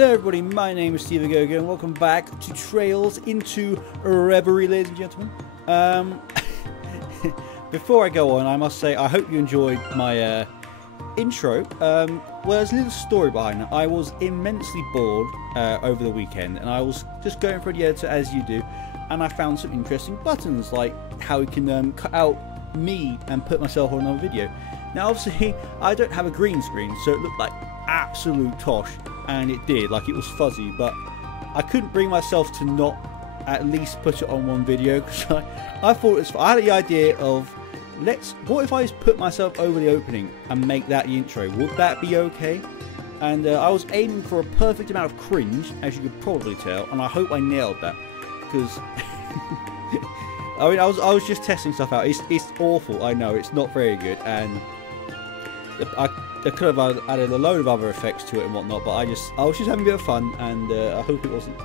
Hello everybody, my name is Steve Agogo and welcome back to Trails into Reverie, ladies and gentlemen. Before I go on, I must say I hope you enjoyed my intro. Well, there's a little story behind it. I was immensely bored over the weekend and I was just going through the editor as you do, and I found some interesting buttons like how you can cut out me and put myself on another video. Now obviously I don't have a green screen, so it looked like absolute tosh, and it did, like it was fuzzy, but I couldn't bring myself to not at least put it on one video because I thought it was, I had the idea of what if I just put myself over the opening and make that the intro? Would that be okay? And I was aiming for a perfect amount of cringe, as you could probably tell, and I hope I nailed that because I mean I was just testing stuff out. It's awful, I know, it's not very good, and I could have added a load of other effects to it and whatnot, but I was just having a bit of fun, and I hope it wasn't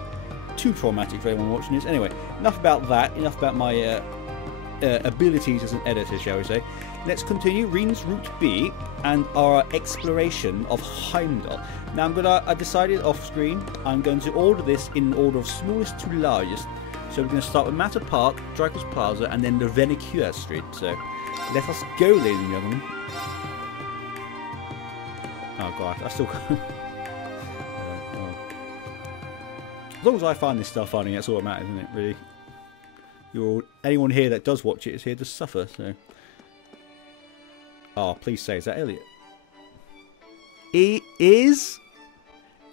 too traumatic for anyone watching this. Anyway, enough about that, enough about my abilities as an editor, shall we say. Let's continue Rean's Route B and our exploration of Heimdallr. Now I decided off screen, I'm going to order this in order of smallest to largest. So we're going to start with Matter Park, Dreichels Plaza, and then the Vaniqueur Street. So let us go, ladies and gentlemen. Oh god, I still can't. As long as I find this stuff funny, that's all that matters, isn't it, really? Anyone here that does watch it is here to suffer, so. Oh, please say, is that Elliot? He is?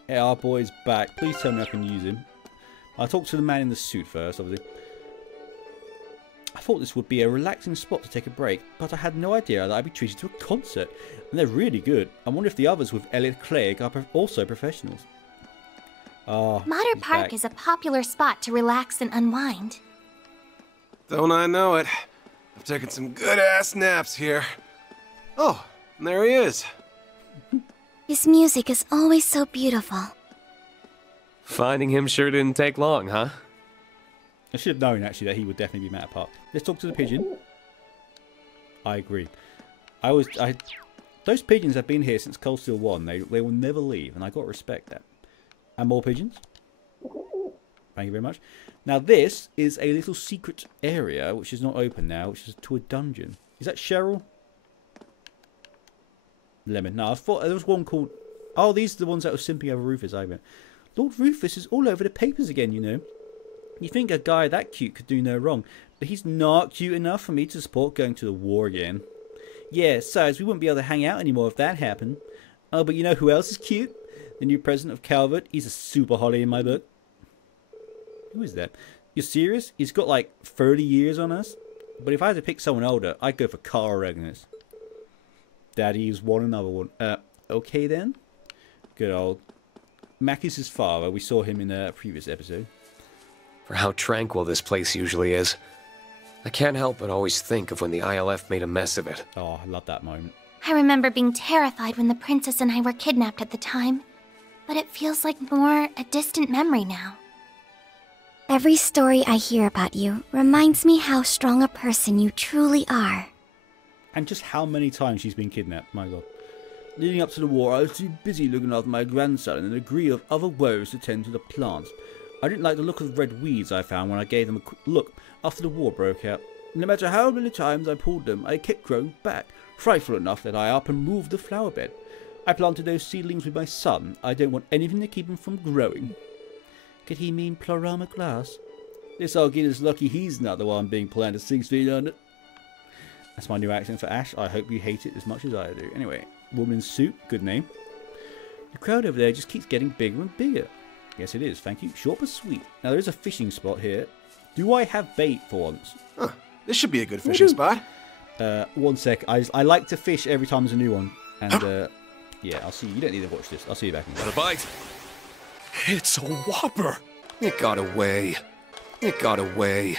Yeah, our boy's back. Please tell me I can use him. I'll talk to the man in the suit first, obviously. I thought this would be a relaxing spot to take a break, but I had no idea that I'd be treated to a concert. And they're really good. I wonder if the others with Elliot Clegg are also professionals. Oh, Matter Park is a popular spot to relax and unwind. Don't I know it? I've taken some good-ass naps here. Oh, and there he is. His music is always so beautiful. Finding him sure didn't take long, huh? I should have known, actually, that he would definitely be Matter Park. Let's talk to the pigeon. I agree. Those pigeons have been here since Cold Steel 1. They will never leave, and I got to respect that. And more pigeons. Thank you very much. Now this is a little secret area, which is not open now, which is to a dungeon. Is that Cheryl? Lemon. No, I thought there was one called... Oh, these are the ones that were simping over Rufus, I bet. Lord Rufus is all over the papers again, you know. You think a guy that cute could do no wrong, but he's not cute enough for me to support going to the war again. Yeah, besides, we wouldn't be able to hang out anymore if that happened. Oh, but you know who else is cute? The new president of Calvert. He's a super hottie in my book. Who is that? You're serious? He's got like 30 years on us? But if I had to pick someone older, I'd go for Carl Regnus. Daddy's one, another one. Okay then. Good old. Mac is his father. We saw him in a previous episode. For how tranquil this place usually is, I can't help but always think of when the ILF made a mess of it. Oh, I love that moment. I remember being terrified when the princess and I were kidnapped at the time, but it feels like more a distant memory now. Every story I hear about you reminds me how strong a person you truly are. And just how many times she's been kidnapped, my god. Leading up to the war, I was too busy looking after my grandson and a degree of other woes to tend to the plants. I didn't like the look of red weeds I found when I gave them a quick look after the war broke out. No matter how many times I pulled them, I kept growing back, frightful enough that I up and moved the flower bed. I planted those seedlings with my son. I don't want anything to keep them from growing. Could he mean Plorama glass? This Algin is lucky he's not the one being planted 6 feet under. That's my new accent for Ash. I hope you hate it as much as I do. Anyway, woman in suit, good name. The crowd over there just keeps getting bigger and bigger. Yes, it is. Thank you. Short but sweet. Now, there is a fishing spot here. Do I have bait for once? Huh. This should be a good fishing spot. 1 sec. I like to fish every time there's a new one. And, yeah, I'll see you. You don't need to watch this. I'll see you back in a minute. Got a bite? It's a whopper! It got away. It got away.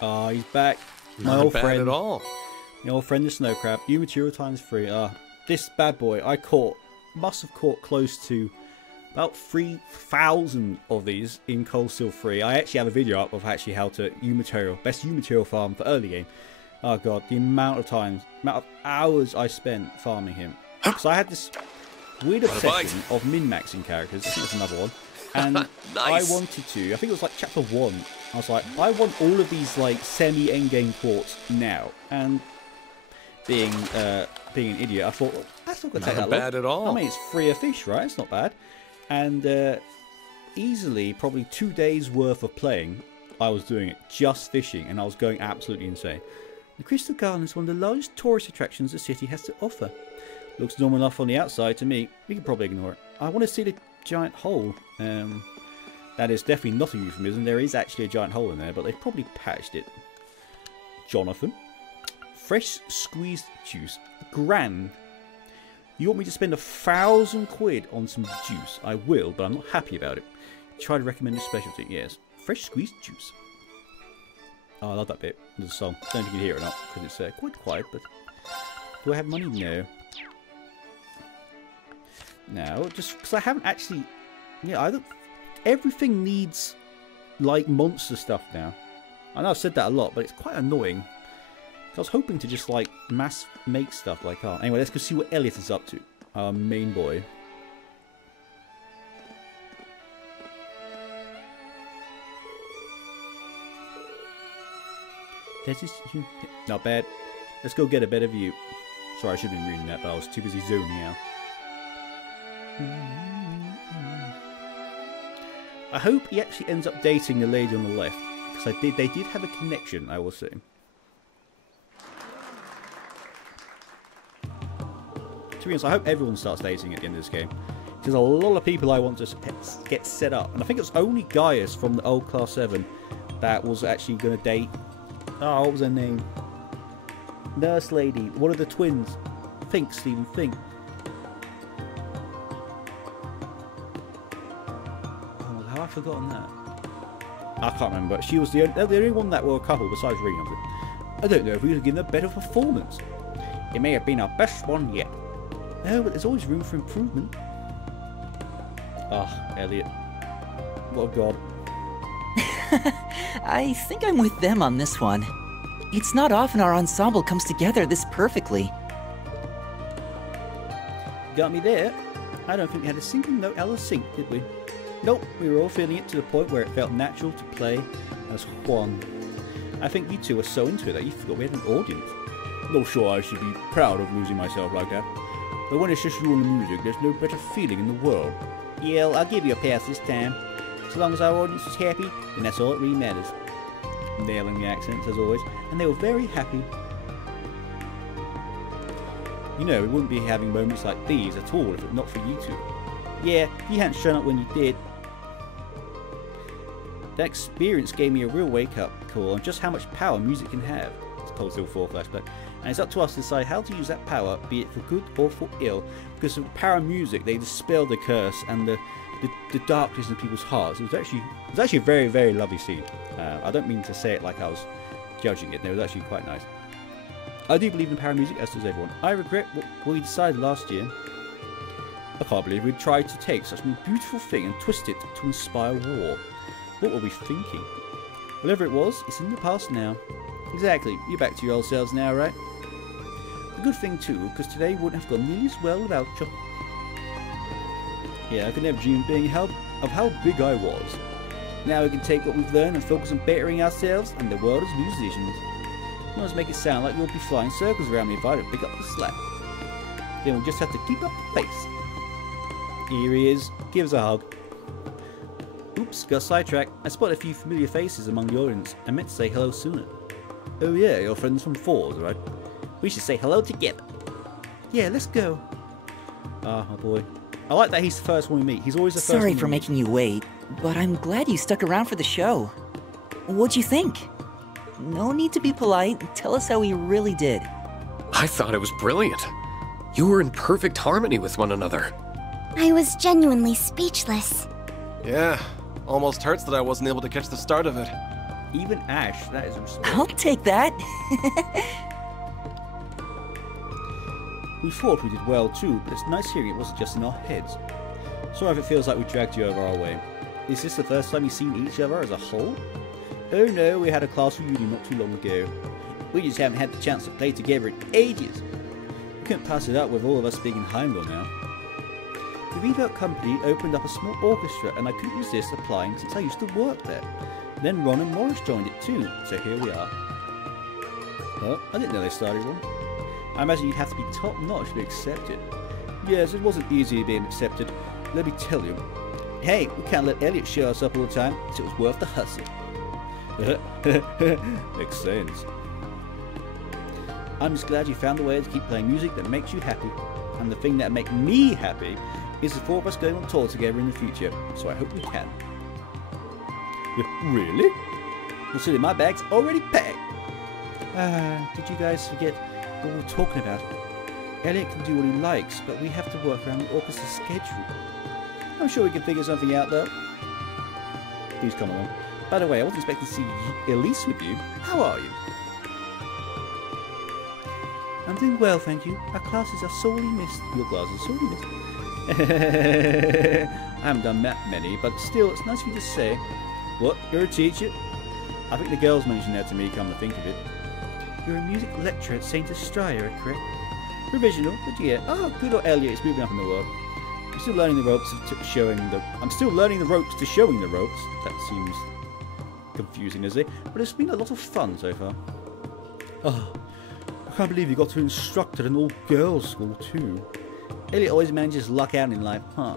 Ah, he's back. My Not old bad friend. at all. My old friend, the snow crab. New material times 3. This bad boy, must have caught close to about 3,000 of these in Cold Steel 3. I actually have a video up of actually how to best U-material farm for early game. Oh god, the amount of hours I spent farming him. So I had this weird obsession of min-maxing characters. I think there's another one. And Nice. I wanted to, I think it was like chapter 1. I was like, I want all of these like semi-endgame quartz now. And being an idiot, I thought, well, that's not going to take that long. Not bad at all. I mean, it's free of fish, right? It's not bad. And easily, probably 2 days worth of playing, I was doing it just fishing, and I was going absolutely insane. The Crystal Garden is one of the largest tourist attractions the city has to offer. Looks normal enough on the outside to me. We can probably ignore it. I want to see the giant hole. That is definitely not a euphemism. There is actually a giant hole in there, but they've probably patched it. Jonathan. Fresh squeezed juice. Grand. You want me to spend 1,000 quid on some juice? I will, but I'm not happy about it. Try to recommend a specialty. Yes. Fresh squeezed juice. Oh, I love that bit of the song. I don't know if you can hear it or not, because it's quite quiet, but... Do I have money? No. No, just because I haven't actually... Yeah, I don't... Everything needs, like, monster stuff now. I know I've said that a lot, but it's quite annoying. I was hoping to just, like, mass make stuff like that. Anyway, let's go see what Elliot is up to. Our main boy. Not bad. Let's go get a better view. Sorry, I should have been reading that, but I was too busy zoning out. I hope he actually ends up dating the lady on the left, because they did have a connection, I will say. To be honest, I hope everyone starts dating at the end of this game. There's a lot of people I want to get set up, and I think it's only Gaius from the old Class 7 that was actually going to date. Oh, what was her name? Nurse lady, one of the twins. Fink, Stephen Fink. Oh, how have I forgotten that? I can't remember. She was the only one that were a couple besides Rean. I don't know if we could give them a better performance. It may have been our best one yet. No, but there's always room for improvement. Ah, Elliot. What a god. I think I'm with them on this one. It's not often our ensemble comes together this perfectly. Got me there. I don't think we had a single note out of sync, did we? Nope, we were all feeling it to the point where it felt natural to play as Juan. I think you two were so into it that you forgot we had an audience. Not sure I should be proud of losing myself like that. But when it's just you and the music, there's no better feeling in the world. Yeah, I'll give you a pass this time. As long as our audience is happy, then that's all that really matters. Nailing the accents as always, and they were very happy. You know, we wouldn't be having moments like these at all if it not for you two. Yeah, you hadn't shown up when you did. That experience gave me a real wake-up call on just how much power music can have. It's Cold Steel 4 flashback. And it's up to us to decide how to use that power, be it for good or for ill. Because with power music, they dispel the curse and the darkness in people's hearts. It was actually a very, very lovely scene. I don't mean to say it like I was judging it. No, it was actually quite nice. I do believe in power music, as does everyone. I regret what we decided last year. I can't believe we tried to take such a beautiful thing and twist it to inspire war. What were we thinking? Whatever it was, it's in the past now. Exactly. You're back to your old selves now, right? A good thing too, because today wouldn't have gone nearly as well without you. Yeah, I could never dream of how big I was. Now we can take what we've learned and focus on bettering ourselves and the world as musicians. You always make it sound like you'll be flying circles around me if I don't pick up the slack. Then we'll just have to keep up the pace. Here he is. Give us a hug. Oops, got sidetracked. I spotted a few familiar faces among the audience. I meant to say hello sooner. Oh yeah, your friends from Fours, right? We should say hello together. Yeah, let's go. Ah, my boy. I like that he's the first one we meet. He's always the first one. Sorry for making you wait, but I'm glad you stuck around for the show. What'd you think? No need to be polite. Tell us how we really did. I thought it was brilliant. You were in perfect harmony with one another. I was genuinely speechless. Yeah, almost hurts that I wasn't able to catch the start of it. Even Ash, that is respect. I'll take that. We thought we did well too, but it's nice hearing it wasn't just in our heads. Sorry if it feels like we dragged you over our way. Is this the first time you've seen each other as a whole? Oh no, we had a class reunion not too long ago. We just haven't had the chance to play together in ages. We couldn't pass it up with all of us being in Heimdallr now. The VII company opened up a small orchestra and I couldn't resist applying since I used to work there. Then Ron and Morris joined it too, so here we are. Oh, I didn't know they started one. I imagine you'd have to be top-notch to be accepted. Yes, it wasn't easy being accepted, let me tell you. Hey, we can't let Elliot show us up all the time, so it was worth the hustle. Makes sense. I'm just glad you found a way to keep playing music that makes you happy. And the thing that makes me happy is the four of us going on tour together in the future, so I hope we can. Really? Consider my bag's already packed. Did you guys forget what we were talking about? Elliot can do what he likes, but we have to work around the orchestra's schedule. I'm sure we can figure something out though. Please come along. By the way, I wasn't expecting to see Elise with you. How are you? I'm doing well, thank you. Our classes are sorely missed. Your classes are sorely missed. I haven't done that many, but still, it's nice of you to say. What? You're a teacher? I think the girls mentioned that to me, come to think of it. You're a music lecturer at St. Estrella, correct? Provisional, but yeah. Oh, good old Elliot is moving up in the world. I'm still learning the ropes to showing the. I'm still learning the ropes to showing the ropes. That seems confusing, is it? But it's been a lot of fun so far. Oh, I can't believe you got to instruct at an all-girls school too. Elliot always manages luck out in life, huh?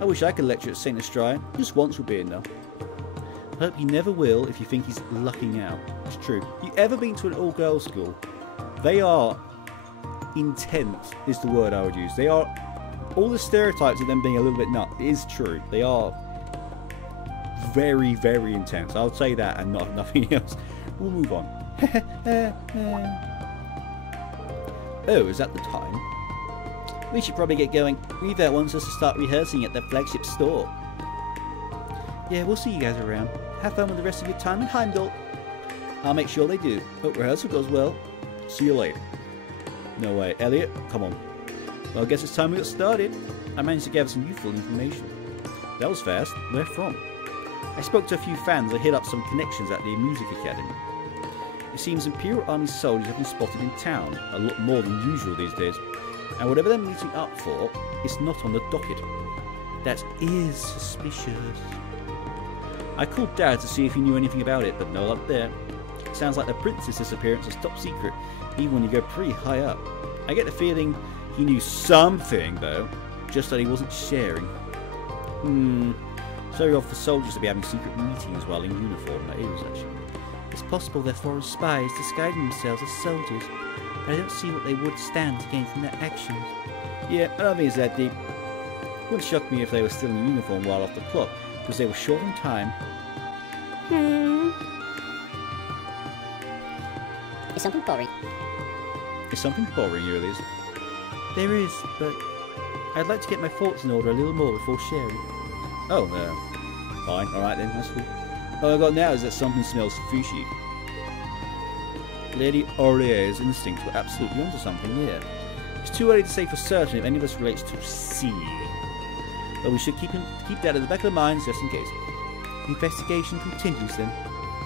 I wish I could lecture at St. Estrella. Just once would be enough. I hope he never will if you think he's lucking out. It's true. You ever been to an all-girls school? They are intense, is the word I would use. They are all the stereotypes of them being a little bit nuts. It is true. They are very, very intense. I would say that and nothing else. We'll move on. Oh, is that the time? We should probably get going. VII wants us to start rehearsing at their flagship store. Yeah, we'll see you guys around. Have fun with the rest of your time in Heimdallr. I'll make sure they do. Hope rehearsal goes well. See you later. No way. Elliot, come on. Well, I guess it's time we got started. I managed to gather some useful information. That was fast. Where from? I spoke to a few fans and hit up some connections at the music academy. It seems Imperial Army soldiers have been spotted in town, a lot more than usual these days. And whatever they're meeting up for, is not on the docket. That is suspicious. I called Dad to see if he knew anything about it, but no luck there. It sounds like the princess' disappearance is top secret, even when you go pretty high up. I get the feeling he knew something, though, just that he wasn't sharing. Sorry off for soldiers to be having secret meetings while in uniform, that is, actually. It's possible they're foreign spies disguising themselves as soldiers, but I don't see what they would stand to gain from their actions. Yeah, I don't think it's that deep. It wouldn't shock me if they were still in uniform while off the clock, because they were short on time. Is something boring? Is something boring, you Elliot? There is, but I'd like to get my thoughts in order a little more before sharing. Oh, no. Fine, alright then, that's cool. All I got now is that something smells fishy. Lady Aurier's instincts were absolutely onto something here. It's too early to say for certain if any of this relates to sea. But we should keep that at the back of our minds just in case. The investigation continues then.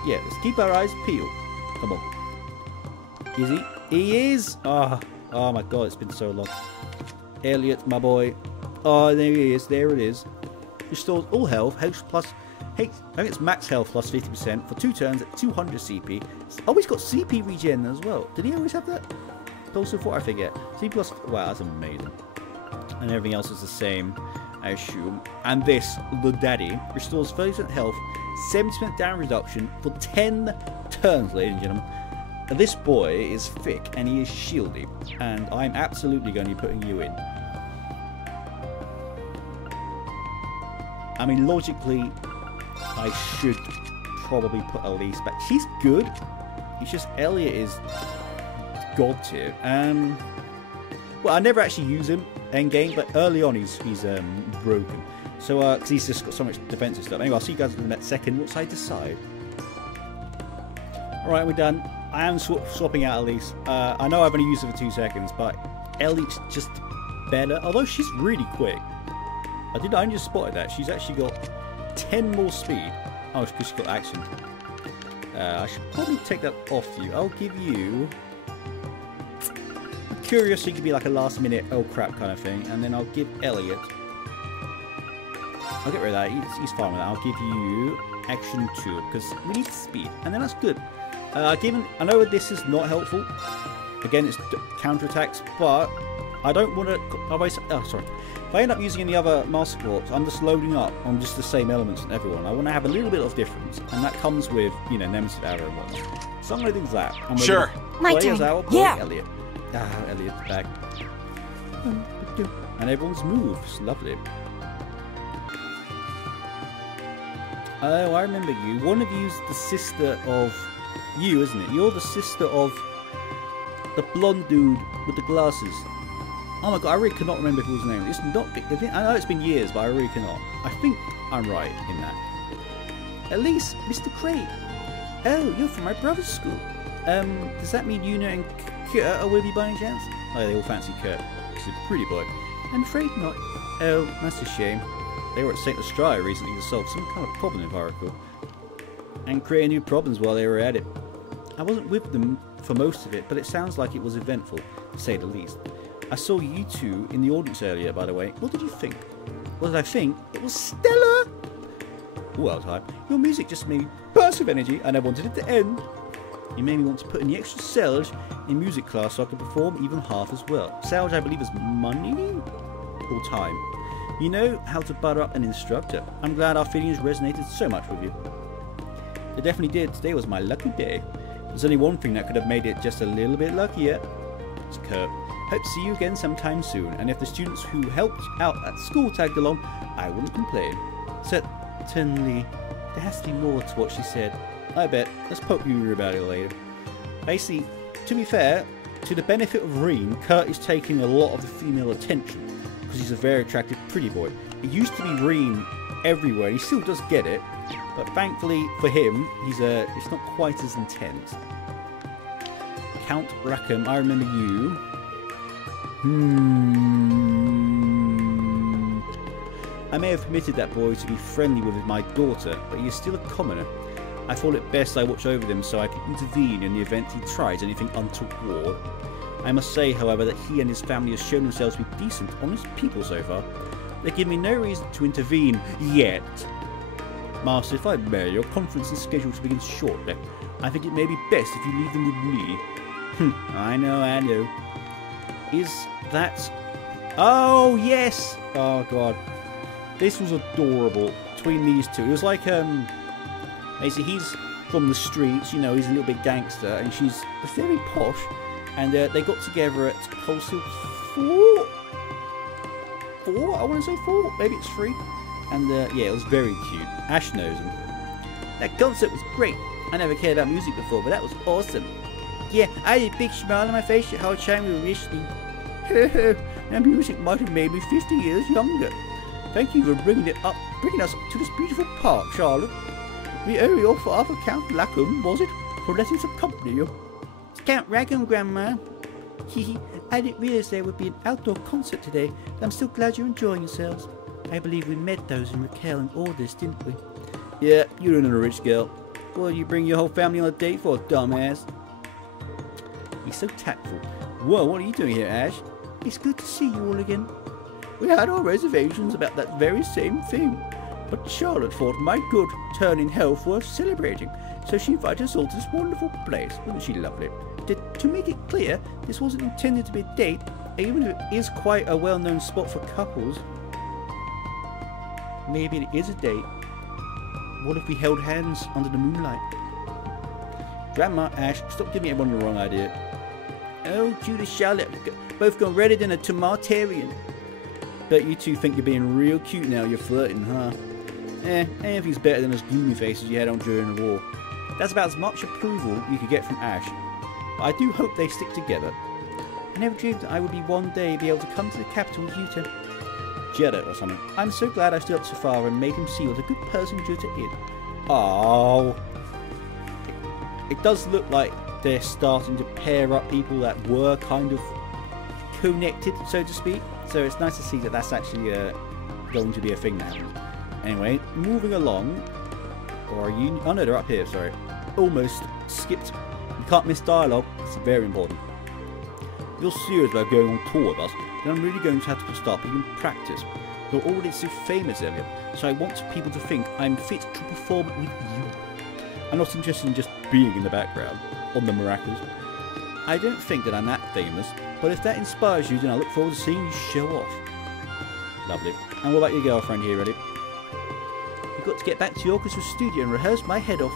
Yeah, let's keep our eyes peeled. Come on. Is he? He is! Oh my god, it's been so long. Elliot, my boy. Oh, there he is. There it is. Restores all health, I think it's max health plus 50% for 2 turns at 200 CP. Oh, he's got CP regen as well. Did he always have that? Also, what I forget. CP plus. Wow, that's amazing. And everything else is the same, I assume. And this, the daddy, restores 30% health, 70% damage reduction for 10 turns, ladies and gentlemen. This boy is thick and he is shieldy, and I'm absolutely going to be putting you in. I mean, logically, I should probably put Elise back. She's good. It's just Elliot is god tier. Well, I never actually use him end game, but early on he's broken. So because he's just got so much defensive stuff. Anyway, I'll see you guys in that second once I decide. All right, we're done. I am swapping out Elise. I know I've only used her for 2 seconds, but Elliot's just better. Although she's really quick. I only just spotted that. She's actually got 10 more speed. Oh, because she's got action. I should probably take that off you. I'll give you... Curiosity could be like a last minute, oh crap kind of thing. And then I'll give Elliot I'll get rid of that. He's fine with that. I'll give you action 2 because we need speed, and then that's good. I know this is not helpful. Again, it's counterattacks, but I don't want to. Oh, sorry. If I end up using any other master corps, I'm just loading up on just the same elements and everyone. I want to have a little bit of difference, and that comes with, you know, Nemesis arrow and whatnot. So I'm going to do that. Sure. My turn. Yeah. Elliot. Elliot's back. And everyone's moves. Lovely. Oh, I remember you. One of you's the sister of you, isn't it? You're the sister of the blonde dude with the glasses. Oh my god, I really cannot remember whose name. It's not. I know it's been years, but I really cannot. I think I'm right in that. At least, Mr. Crate. Oh, you're from my brother's school. Does that mean Una and Kurt are with you by any chance? Oh, they all fancy Kurt. He's a pretty boy. I'm afraid not. Oh, that's a shame. They were at St. Estrella recently to solve some kind of problem, if I recall. And create new problems while they were at it. I wasn't with them for most of it, but it sounds like it was eventful, to say the least. I saw you two in the audience earlier, by the way. What did you think? What did I think? It was stellar! Well, type. Your music just made me burst of energy, and I wanted it to end. You made me want to put in the extra Selge in music class so I could perform even half as well. Selge, I believe, is money or time. You know how to butter up an instructor. I'm glad our feelings resonated so much with you. They definitely did. Today was my lucky day. There's only one thing that could have made it just a little bit luckier. It's Kurt. Hope to see you again sometime soon, and if the students who helped out at school tagged along, I wouldn't complain. Certainly, there has to be more to what she said. I bet. Let's poke you about it later. Basically, to be fair, to the benefit of Rean, Kurt is taking a lot of the female attention, because he's a very attractive pretty boy. It used to be Rean everywhere, and he still does get it, but thankfully for him, it's not quite as intense. Count Rackham, I remember you. I may have permitted that boy to be friendly with my daughter, but he is still a commoner. I thought it best I watch over them so I could intervene in the event he tries anything untoward. I must say, however, that he and his family have shown themselves to be decent, honest people so far. They give me no reason to intervene yet. Master, if I may, your conference is scheduled to begin shortly. I think it may be best if you leave them with me. I know. Is that... Oh, yes! Oh, God. This was adorable between these two. It was like, basically, he's from the streets, you know, he's a little bit gangster, and she's very posh, and they got together at Coleshill 4? I want to say 4? Maybe it's 3. And, yeah, it was very cute. Ash knows him. That concert was great. I never cared about music before, but that was awesome. Yeah, I had a big smile on my face at how time we were listening. That music might have made me 50 years younger. Thank you for bringing us to this beautiful park, Charlotte. The area for Arthur Count Rackham, was it? For letting us accompany you. It's Count Rackham, Grandma. I didn't realize there would be an outdoor concert today, but I'm still glad you're enjoying yourselves. I believe we met those in Raquel and Aldous, didn't we? Yeah, you're another rich girl. What do you bring your whole family on a date for, dumbass? He's so tactful. Whoa, what are you doing here, Ash? It's good to see you all again. We had our reservations about that very same thing, but Charlotte thought my good turn in health worth celebrating, so she invited us all to this wonderful place. Wasn't she lovely? To make it clear, this wasn't intended to be a date, even if it is quite a well-known spot for couples. Maybe it is a date. What if we held hands under the moonlight? Grandma, Ash, stop giving everyone the wrong idea. Oh, Judas, Charlotte, both gone redder than a tomatarian. Bet you two think you're being real cute now you're flirting, huh? Anything's better than those gloomy faces you had on during the war. That's about as much approval you could get from Ash. But I do hope they stick together. I never dreamed that I would be one day be able to come to the capital with Juta. Jetta or something. I'm so glad I stood up so far and made him see what a good person Juta is. Oh, it does look like they're starting to pair up people that were kind of connected, so to speak. So it's nice to see that that's actually going to be a thing now. Anyway, moving along. Or are you... Oh no, they're up here, sorry. Almost skipped. You can't miss dialogue. It's very important. If you're serious about going on tour with us, then I'm really going to have to start putting in practice. You're already so famous, Elliot, so I want people to think I'm fit to perform with you. I'm not interested in just being in the background, on the maracas. I don't think that I'm that famous, but if that inspires you, then I look forward to seeing you show off. Lovely. And what about your girlfriend here, Elliot? You've got to get back to your orchestra studio and rehearse my head off.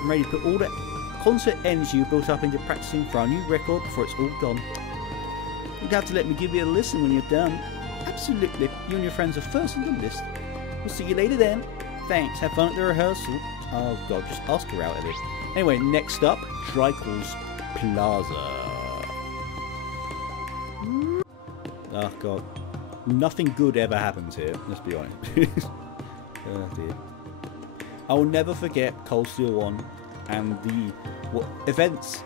I'm ready to put all that concert energy you've built up into practicing for our new record before it's all gone. You'd have to let me give you a listen when you're done. Absolutely. You and your friends are first on the list. We'll see you later then. Thanks. Have fun at the rehearsal. Oh god, just ask her out, Elliot. Anyway, next up, Dreichels Plaza. Oh god. Nothing good ever happens here, let's be honest. Oh dear. I will never forget Cold Steel 1 and the events.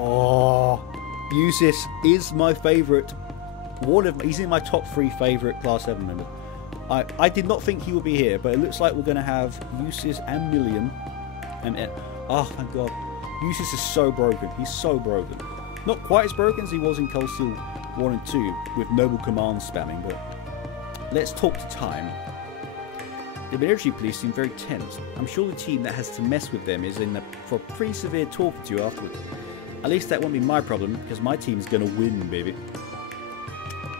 Oh, Jusis is my favourite. He's in my top 3 favourite Class 7 members. I did not think he would be here, but it looks like we're going to have Jusis and Millium. Oh, thank God. Jusis is so broken. He's so broken. Not quite as broken as he was in Cold Steel 1 and 2, with noble command spamming, but let's talk to time. The military police seem very tense. I'm sure the team that has to mess with them is in for pretty severe talking to afterwards. At least that won't be my problem, because my team's going to win, baby.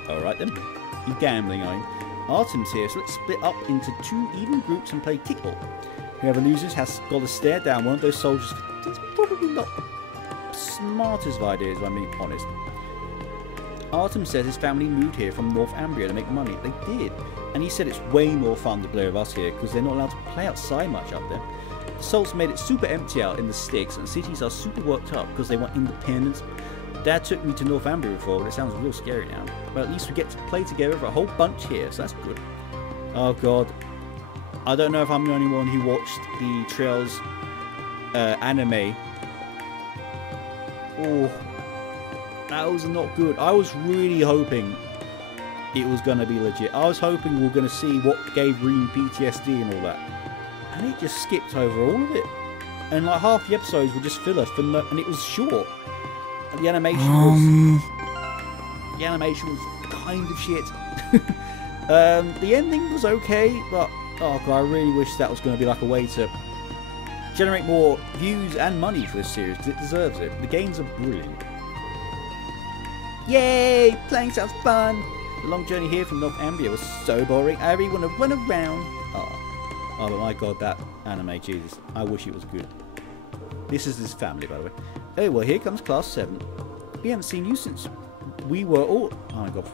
Alright then. You gambling, are you? Artem's here, so let's split up into 2 even groups and play kickball. Whoever loses has got to stare down one of those soldiers. That's probably not the smartest of ideas, if I'm being honest. Artem says his family moved here from Northumbria to make money. They did. And he said it's way more fun to play with us here, because they're not allowed to play outside much up there. The Salts made it super empty out in the sticks, and cities are super worked up because they want independence. Dad took me to Northumbria before, but it sounds real scary now. But at least we get to play together with a whole bunch here, so that's good. Oh god. I don't know if I'm the only one who watched the Trails anime. Oh, that was not good. I was really hoping it was going to be legit. I was hoping we were going to see what gave Rean PTSD and all that. And it just skipped over all of it. And like half the episodes were just filler, and it was short. And the animation was kind of shit. The ending was okay, but oh god, I really wish that was going to be like a way to generate more views and money for this series, because it deserves it. The games are brilliant. Yay! Playing sounds fun! The long journey here from Northumbria was so boring, I really want to run around. Oh, but my god, that anime, Jesus. I wish it was good. This is his family, by the way. Oh, well, here comes Class 7. We haven't seen you since we were all... Oh my god.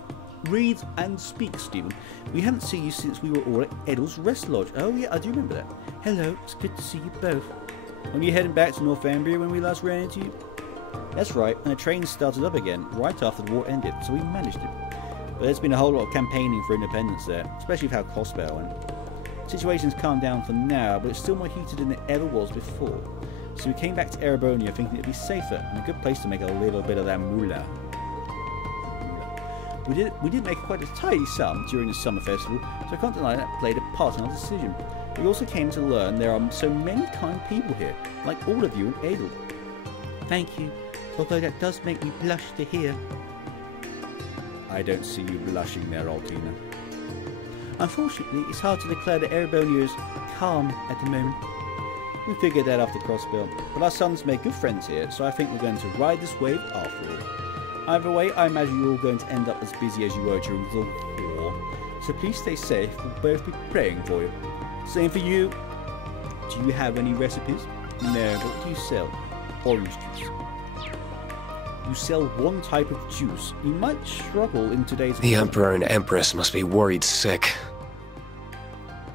Read and speak, Stephen. We haven't seen you since we were all at Heimdallr's Rest Lodge. Oh yeah, I do remember that. Hello, it's good to see you both. Are you heading back to Northumbria when we last ran into you? That's right, and the train started up again right after the war ended, so we managed it. But there's been a whole lot of campaigning for independence there, especially with how Crossbow went. Situation's calmed down for now, but it's still more heated than it ever was before. So we came back to Erebonia thinking it'd be safer and a good place to make a little bit of that moolah. We did make quite a tidy sum during the summer festival, so I can't deny that played a part in our decision. We also came to learn there are so many kind people here, like all of you in Heimdallr. Thank you, although that does make me blush to hear. I don't see you blushing there, Altina. Unfortunately, it's hard to declare that Erebonia is calm at the moment. We figured that after Crossbill, but our sons made good friends here, so I think we're going to ride this wave after all. Either way, I imagine you're all going to end up as busy as you were during the war, so please stay safe, we'll both be praying for you. Same for you. Do you have any recipes? No, but what do you sell? Orange juice. You sell one type of juice. You might struggle in today's... The Emperor and Empress must be worried sick.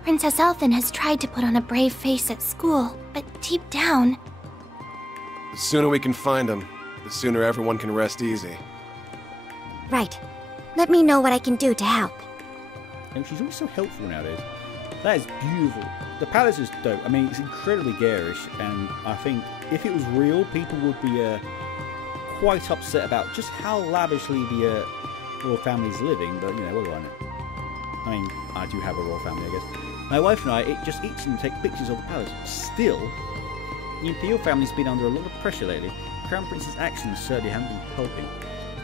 Princess Elfin has tried to put on a brave face at school, but deep down... The sooner we can find them, the sooner everyone can rest easy. Right. Let me know what I can do to help. And she's always so helpful nowadays. That is beautiful. The palace is dope. I mean, it's incredibly garish, and I think if it was real, people would be quite upset about just how lavishly the royal family's living, but, you know, what do I know? I mean, I do have a royal family, I guess. My wife and I just itch and take pictures of the palace. Still, the imperial family's been under a lot of pressure lately. Crown Prince's actions certainly haven't been helping.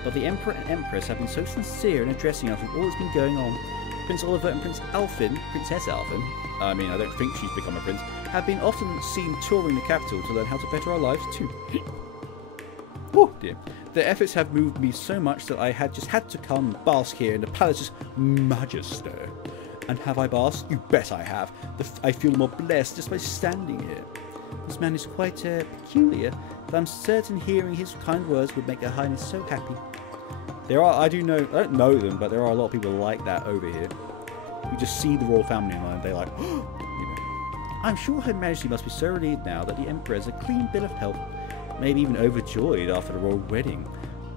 But the Emperor and Empress have been so sincere in addressing us with all that's been going on. Prince Oliver and Princess Alphen, I mean, I don't think she's become a prince, have been often seen touring the capital to learn how to better our lives too. Oh dear. Their efforts have moved me so much that I just had to come bask here in the palace's majesty. And have I basked? You bet I have. I feel more blessed just by standing here. This man is quite peculiar, but I'm certain hearing his kind words would make Her Highness so happy. I don't know them, but there are a lot of people like that over here. You just see the royal family and they're like, you know. I'm sure Her Majesty must be so relieved now that the Emperor has a clean bill of health, maybe even overjoyed after the royal wedding.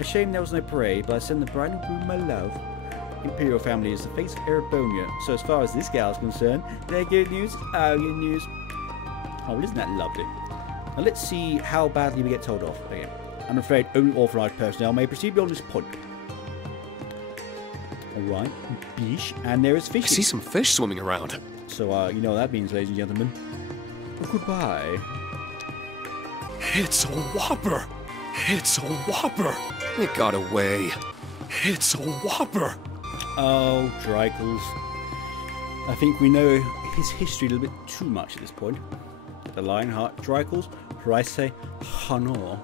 A shame there was no parade, but I send the bride and groom my love. Imperial family is the face of Erebonia, so as far as this gal is concerned, their good news, our good news. Oh, well, isn't that lovely? Now let's see how badly we get told off. Okay. I'm afraid only authorised personnel may proceed beyond this point. Alright, bish, and there is fishing. I see some fish swimming around. So, you know what that means, ladies and gentlemen. Well, goodbye. It's a whopper! It's a whopper! It got away. It's a whopper! Oh, Dreichels. I think we know his history a little bit too much at this point. The Lionheart Dreichels, or I say, Hanor.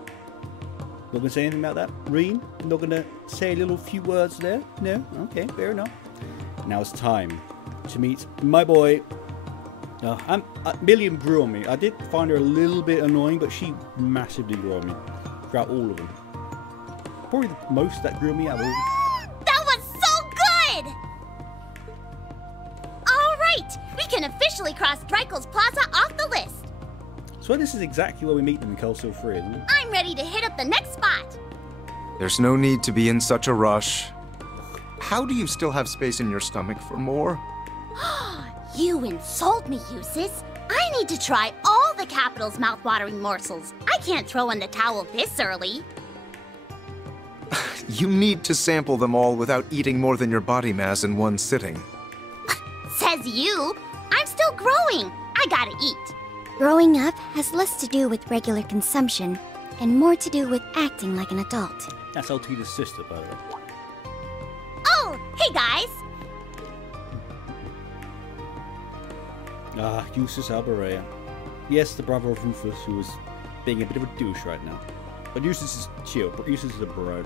Not going to say anything about that? Rean? Not going to say a few words there? No? Okay, fair enough. Now it's time to meet my boy. Millium grew on me. I did find her a little bit annoying, but she massively grew on me throughout all of them. Probably the most that grew on me out of all. That was so good! Alright, we can officially cross Dreichels Plaza off the list. So this is exactly where we meet them in Cold Steel 3, isn't it? I'm ready to hit up the next spot. There's no need to be in such a rush. How do you still have space in your stomach for more? You insult me, Jusis. I need to try all the capital's mouth-watering morsels. I can't throw in the towel this early. You need to sample them all without eating more than your body mass in one sitting. Says you. I'm still growing. I gotta eat. Growing up has less to do with regular consumption and more to do with acting like an adult. That's Altina's sister, by the way. Oh, hey guys. Ah, Jusis Albarea. Yes, the brother of Rufus, who is being a bit of a douche right now. But Jusis is chill. Jusis is a bro.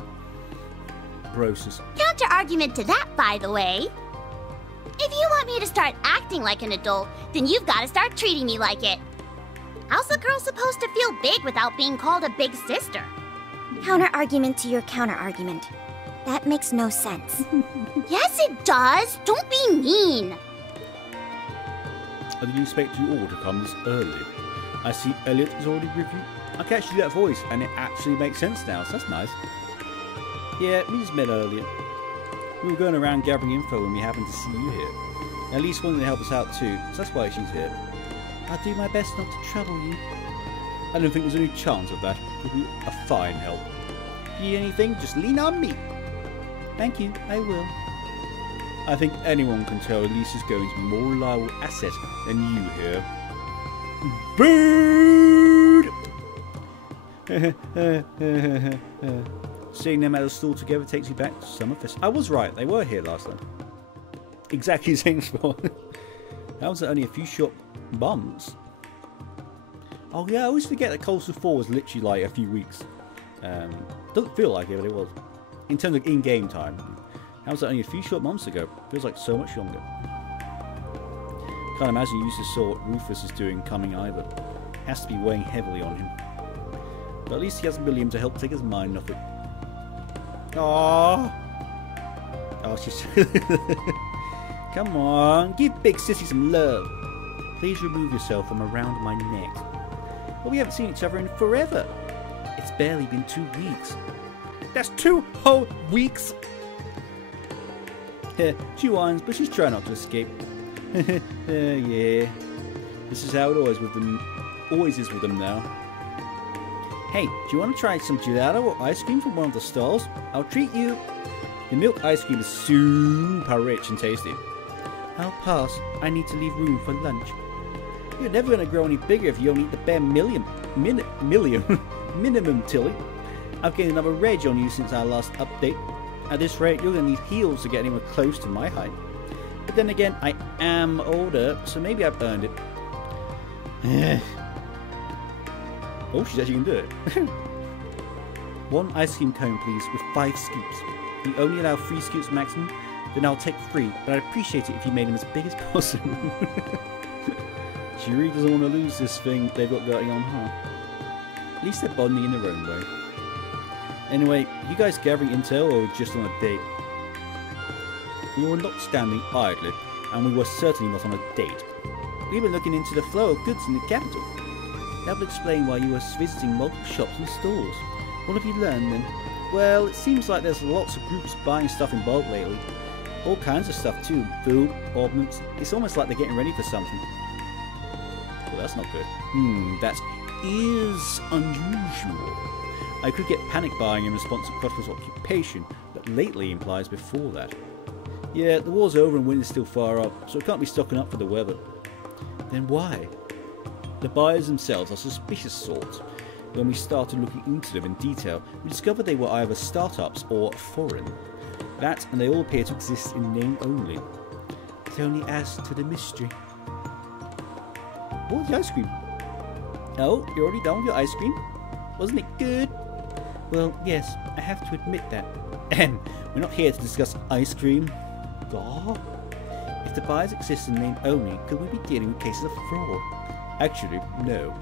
Brosis. Counter-argument to that, by the way. If you want me to start acting like an adult, then you've got to start treating me like it. How's a girl supposed to feel big without being called a big sister? Counter-argument to your counter-argument. That makes no sense. Yes, it does. Don't be mean. I didn't expect you all to come this early. I see Elliot is already with you. I can actually do that voice, and it actually makes sense now, so that's nice. Yeah, we just met earlier. We were going around gathering info when we happened to see you here. Elise wanted to help us out too, so that's why she's here. I'll do my best not to trouble you. I don't think there's any chance of that. You'll be a fine help. If you need anything, just lean on me. Thank you, I will. I think anyone can tell Elise is going to be more reliable asset than you here. Booed! Seeing them at the stall together takes you back to Summerfest. I was right, they were here last time. Exactly the same spot. That was only a few short months. Oh yeah, I always forget that Cold Steel 4 was literally like a few weeks. Doesn't feel like it, but it was. In terms of in-game time. That was only a few short months ago. Feels like so much longer. Can't imagine you used to saw what Rufus is doing coming either. Has to be weighing heavily on him. But at least he has Millium to help take his mind off it. Aww. Oh, she's... Come on, give Big Sissy some love. Please remove yourself from around my neck. Well, we haven't seen each other in forever. It's barely been 2 weeks. That's 2 whole weeks! She whines, but she's trying not to escape. Yeah. This is how it always is with them now. Hey, do you want to try some gelato or ice cream from one of the stalls? I'll treat you. The milk ice cream is super rich and tasty. I'll pass. I need to leave room for lunch. You're never going to grow any bigger if you don't eat the bare millium. minimum, Tilly. I've gained another reg on you since our last update. At this rate, you're going to need heals to get anywhere close to my height. But then again, I am older, so maybe I've earned it. Oh, she's actually going to do it. 1 ice cream cone, please, with 5 scoops. You only allow 3 scoops maximum, then I'll take 3, but I'd appreciate it if you made them as big as possible. She really doesn't want to lose this thing they've got going on, huh? At least they're bonding in their own way. Anyway, you guys gathering intel or just on a date? We were not standing idly, and we were certainly not on a date. We were looking into the flow of goods in the capital. That would explain why you were visiting multiple shops and stores. What have you learned then? Well, it seems like there's lots of groups buying stuff in bulk lately. All kinds of stuff too. Food, ornaments. It's almost like they're getting ready for something. Well, that's not good. That is unusual. I could get panic buying in response to Crossbow's occupation, but lately implies before that. Yeah, the war's over and winter's still far up, so it can't be stocking up for the weather. Then why? The buyers themselves are suspicious sorts. When we started looking into them in detail, we discovered they were either startups or foreign. That, and they all appear to exist in name only. It only adds to the mystery. What was the ice cream? Oh, you're already done with your ice cream? Wasn't it good? Well, yes, I have to admit that. We're not here to discuss ice cream. If the buyers exist in name only, could we be dealing with cases of fraud? Actually, no.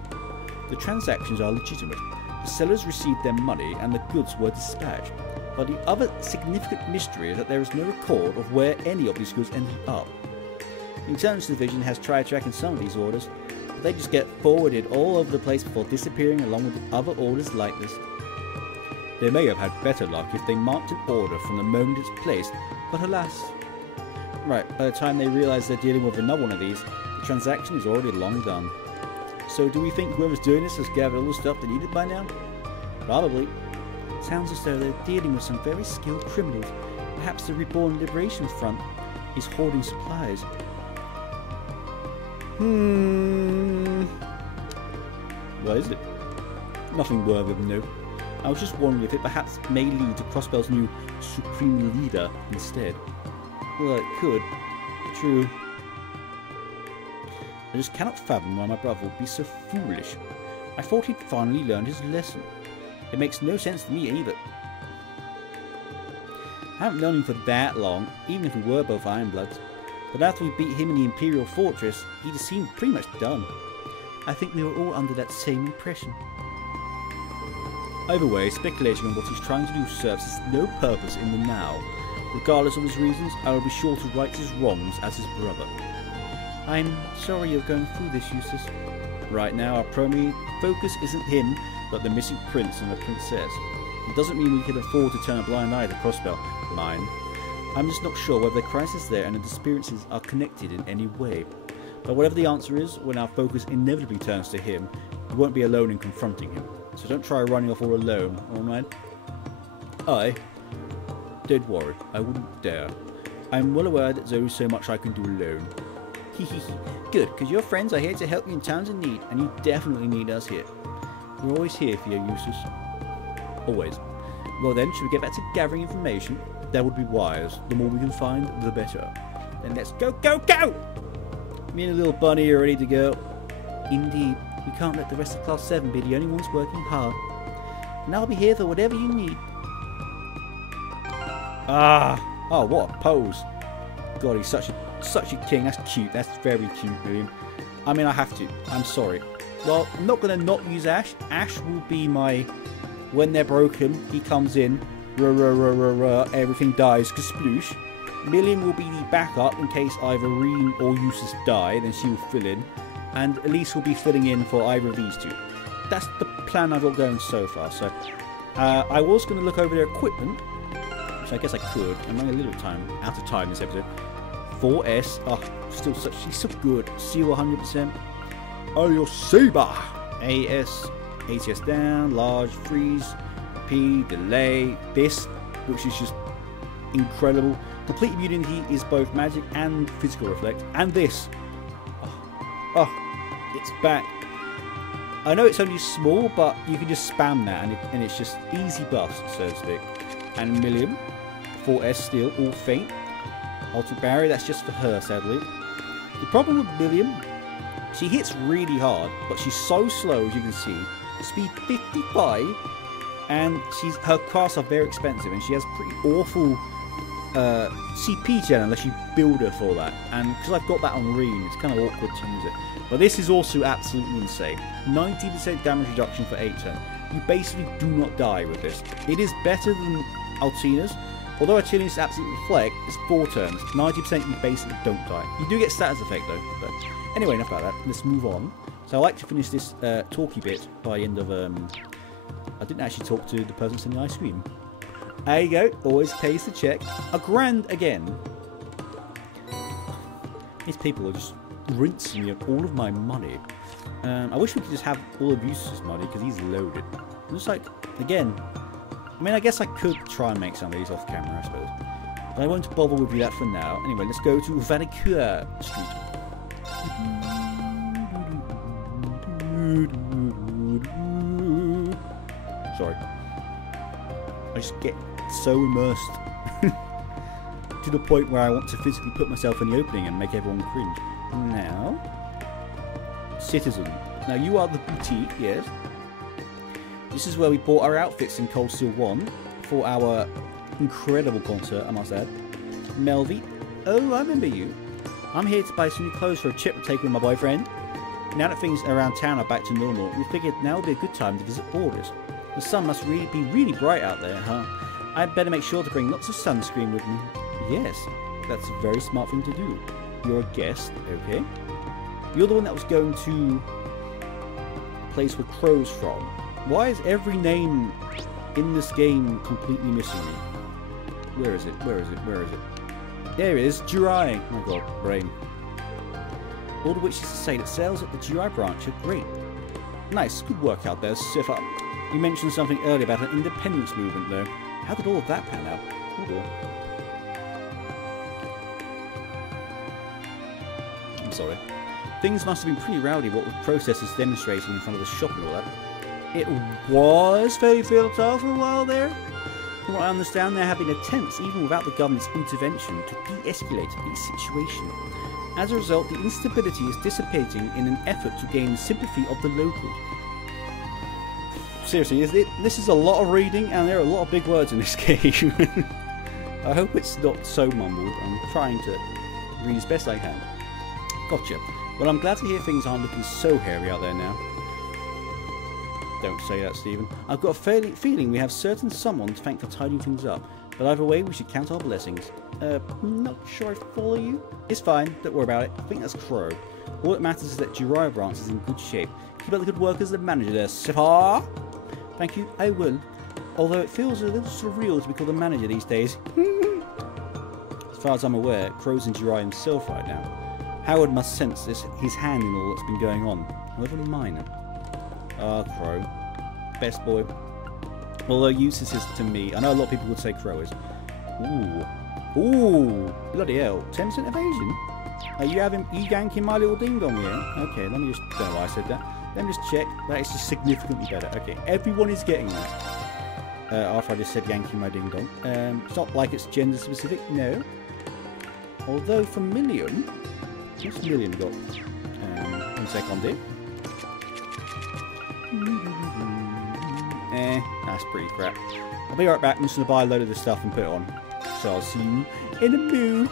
The transactions are legitimate. The sellers received their money and the goods were dispatched. But the other significant mystery is that there is no record of where any of these goods ended up. The Intelligence Division has tried tracking some of these orders, but they just get forwarded all over the place before disappearing along with other orders like this. They may have had better luck if they marked an order from the moment it's placed, but alas. Right, by the time they realise they're dealing with another one of these, the transaction is already long done. So do we think whoever's doing this has gathered all the stuff they needed by now? Probably. Sounds as though they're dealing with some very skilled criminals. Perhaps the Reborn Liberation Front is hoarding supplies. What is it? Nothing worthy of note. I was just wondering if it perhaps may lead to Crossbell's new Supreme Leader instead. Well, it could. True. I just cannot fathom why my brother would be so foolish. I thought he'd finally learned his lesson. It makes no sense to me either. I haven't known him for that long, even if we were both Ironbloods. But after we beat him in the Imperial Fortress, he just seemed pretty much done. I think we were all under that same impression. Either way, speculating on what he's trying to do serves no purpose in the now. Regardless of his reasons, I will be sure to right his wrongs as his brother. I'm sorry you're going through this, Jusis. Right now, our primary focus isn't him, but the missing prince and the princess. It doesn't mean we can afford to turn a blind eye to Crossbell, mind. I'm just not sure whether the crisis there and the disappearances are connected in any way. But whatever the answer is, when our focus inevitably turns to him, we won't be alone in confronting him. So don't try running off all alone, alright? Don't worry, I wouldn't dare. I'm well aware that there is so much I can do alone. Good, because your friends are here to help you in times of need, and you definitely need us here. We're always here for you, Jusis. Always. Well then, should we get back to gathering information? That would be wise. The more we can find, the better. Then let's go, go, go! Me and the little bunny are ready to go. Indeed, we can't let the rest of Class 7 be the only ones working hard. And I'll be here for whatever you need. Oh, what a pose. God, he's such a king. That's cute. That's very cute, William. I mean, I have to. I'm sorry. Well, I'm not going to not use Ash. Ash will be my... When they're broken, he comes in. Everything dies. Kasploosh. Millium will be the backup in case either Rean or Jusis die. Then she will fill in. And Elise will be filling in for either of these two. That's the plan I've got going so far. So, I was going to look over their equipment. Which I guess I could. I'm running a little out of time this episode. 4S. Oh, she's so good. Seal 100%. Elliot Saber. AS. ATS down. Large. Freeze. P. Delay. This. Which is just incredible. Complete immunity is both magic and physical reflect. And this. Oh, it's back. I know it's only small, but you can just spam that and it's just easy buffs, so to speak. And Millium, 4S steel, all faint. Ultimate barrier, that's just for her, sadly. The problem with Millium, she hits really hard, but she's so slow, as you can see. Speed 55, and her casts are very expensive, and she has pretty awful CP gen unless you build her for that. And because I've got that on Rean, it's kind of awkward to use it. But this is also absolutely insane. 90% damage reduction for 8 turns. You basically do not die with this. It is better than Altina's. Although Altina's absolutely reflect, it's 4 turns. 90% you basically don't die. You do get status effect though. But anyway, enough about that. Let's move on. So I like to finish this talky bit by end of... I didn't actually talk to the person selling the ice cream. There you go. Always pays the check. $1,000 again. These people are just rinsing me of all of my money. I wish we could just have all of Jusis' money because he's loaded. Looks like, again, I mean, I guess I could try and make some of these off camera, I suppose. But I won't bother with that for now. Anyway, let's go to Vaniqueur Street. Sorry. I just get so immersed to the point where I want to physically put myself in the opening and make everyone cringe. Now, Citizen. Now you are the boutique, yes. This is where we bought our outfits in Cold Steel 1 for our incredible concert, I must add. Melvie. Oh, I remember you. I'm here to buy some new clothes for a trip to take with my boyfriend. Now that things around town are back to normal, we figured now would be a good time to visit Borders. The sun must be really bright out there, huh? I'd better make sure to bring lots of sunscreen with me. Yes, that's a very smart thing to do. You're a guest, okay? You're the one that was going to a place where crows from. Why is every name in this game completely missing me? Where is it? Where is it? Where is it? There it is, Jurai. Oh my god, brain. All the witches say that sales at the Jurai branch are great. Nice, good work out there, Sifar. You mentioned something earlier about an independence movement, though. How did all of that pan out? I'm sorry. Things must have been pretty rowdy, what with protesters demonstrating in front of the shop and all that. It was fairly volatile for a while there. From what I understand, there have been attempts, even without the government's intervention, to de-escalate the situation. As a result, the instability is dissipating in an effort to gain the sympathy of the locals. Seriously, this is a lot of reading, and there are a lot of big words in this game. I hope it's not so mumbled. I'm trying to read as best I can. Gotcha. Well, I'm glad to hear things aren't looking so hairy out there now. Don't say that, Stephen. I've got a feeling we have certain someone to thank for tidying things up. But either way, we should count our blessings. Not sure I follow you. It's fine, don't worry about it. I think that's Crow. All that matters is that Jurai branch is in good shape. Keep up the good work as the manager there, Sifar. Thank you, I will. Although it feels a little surreal to be called a manager these days. As far as I'm aware, Crow's in Jurai himself right now. Howard must sense his hand in all that's been going on, however minor. Ah, Crow. Best boy. Although Jusis is to me, I know a lot of people would say Crow is. Ooh. Ooh. Bloody hell. 10% evasion? Are you yanking my little ding dong here? Okay, let me just, don't know why I said that. Let me just check. That is just significantly better. Okay, everyone is getting that. After I just said yanking my ding dong. It's not like it's gender specific, no. Although for Millium, what's Millium got? 1 second. That's pretty crap. I'll be right back. I'm just going to buy a load of this stuff and put it on. So I'll see you in a moo.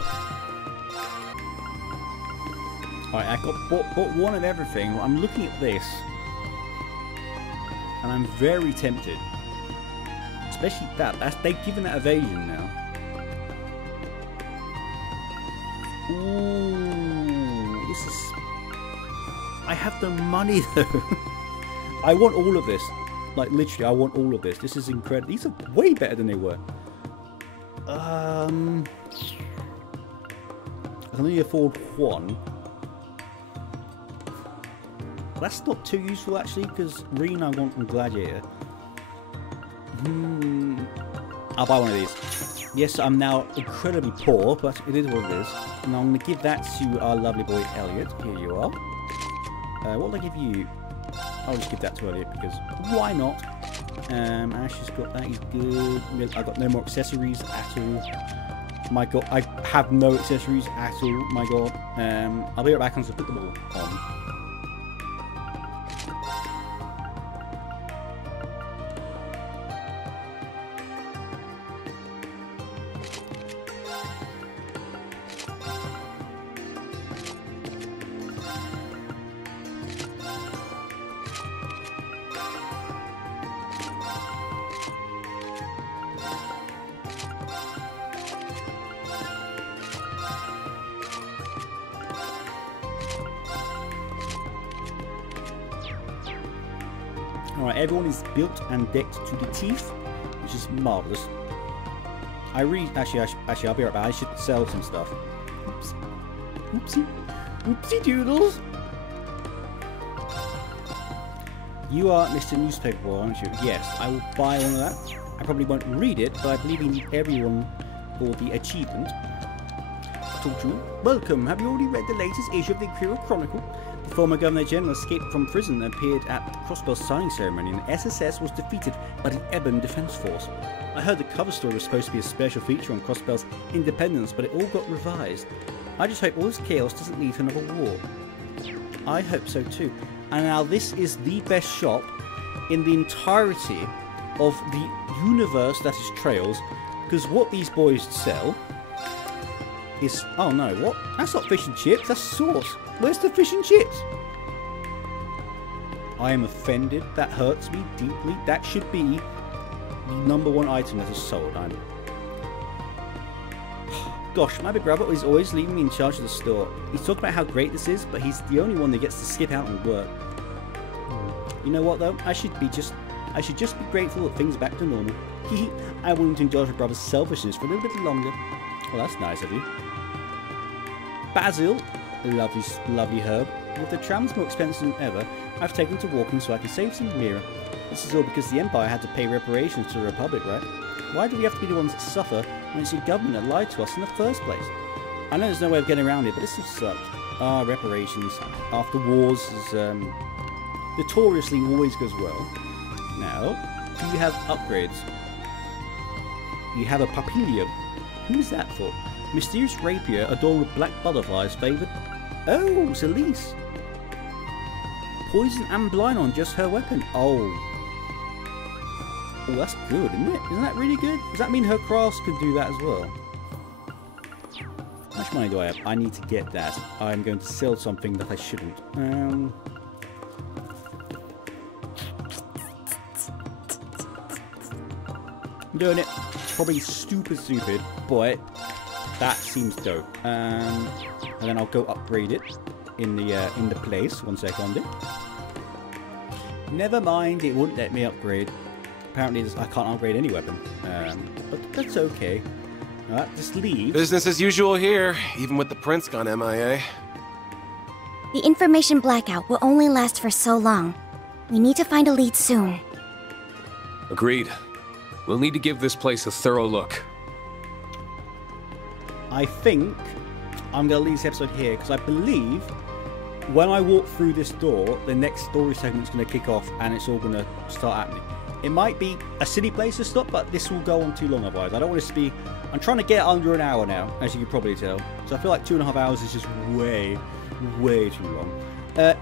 Alright, I bought one of everything. I'm looking at this. And I'm very tempted. Especially that. They've given that evasion now. Ooh, this is... I have the money though. I want all of this. Like literally, I want all of this. This is incredible. These are way better than they were. I can only afford one. That's not too useful actually, because Rean I want from Gladiator. I'll buy one of these. Yes, I'm now incredibly poor, but it is what it is. And I'm going to give that to our lovely boy Elliot. Here you are. What will I give you? I'll just give that to Elliot because why not? Ash has got that. He's good. I've got no more accessories at all. My god, I have no accessories at all. My god. I'll be right back once I put them all on. Alright, everyone is built and decked to the teeth, which is marvellous. Actually, I'll be right back. I should sell some stuff. Oops. Oopsie. Oopsie doodles. You are Mr. Newspaper Boy, aren't you? Yes, I will buy one of that. I probably won't read it, but I believe we need everyone for the achievement. Talk to you. Welcome. Have you already read the latest issue of the Imperial Chronicle? The former Governor General escaped from prison and appeared at the Crossbell signing ceremony, and the SSS was defeated by the Ebon Defense Force. I heard the cover story was supposed to be a special feature on Crossbell's independence, but it all got revised. I just hope all this chaos doesn't lead to another war. I hope so too. And now this is the best shop in the entirety of the universe that is Trails, because what these boys sell is... Oh no, what? That's not fish and chips, that's sauce. Where's the fish and chips? I am offended. That hurts me deeply. That should be the #1 item that is sold. Gosh, my big brother is always leaving me in charge of the store. He's talking about how great this is, but he's the only one that gets to skip out and work. You know what though? I should just be grateful that things are back to normal. I wanted to indulge my brother's selfishness for a little bit longer. Well, that's nice of you. Basil. Lovely, lovely herb. With the trams more expensive than ever, I've taken to walking so I can save some Mira. This is all because the Empire had to pay reparations to the Republic, right? Why do we have to be the ones that suffer when it's your government that lied to us in the first place? I know there's no way of getting around it, but this has sucked. Reparations after wars is notoriously always goes well. Now, do you have upgrades? You have a Papilio. Who is that for? Mysterious rapier adorned with black butterflies favoured. Oh, Celise. Poison and blind on just her weapon. Oh. Oh, that's good, isn't it? Isn't that really good? Does that mean her crafts could do that as well? How much money do I have? I need to get that. I'm going to sell something that I shouldn't. I'm doing it. Probably stupid, but that seems dope. And then I'll go upgrade it in the place. 1 second. Never mind, it wouldn't let me upgrade. Apparently, I can't upgrade any weapon. But that's okay. Alright, just leave. Business as usual here, even with the prince gone MIA. The information blackout will only last for so long. We need to find a lead soon. Agreed. We'll need to give this place a thorough look. I think I'm going to leave this episode here because I believe when I walk through this door, the next story segment is going to kick off and it's all going to start happening. It might be a silly place to stop, but this will go on too long otherwise. I don't want this to be... I'm trying to get under an hour now, as you can probably tell. So I feel like 2.5 hours is just way, way too long.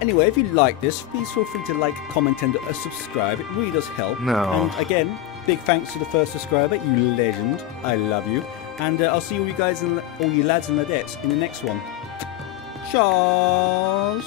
Anyway, if you like this, please feel free to like, comment, and subscribe. It really does help. No. And again, big thanks to the first subscriber, you legend. I love you. And I'll see all you guys, and all you lads and ladettes in the next one. Cheers!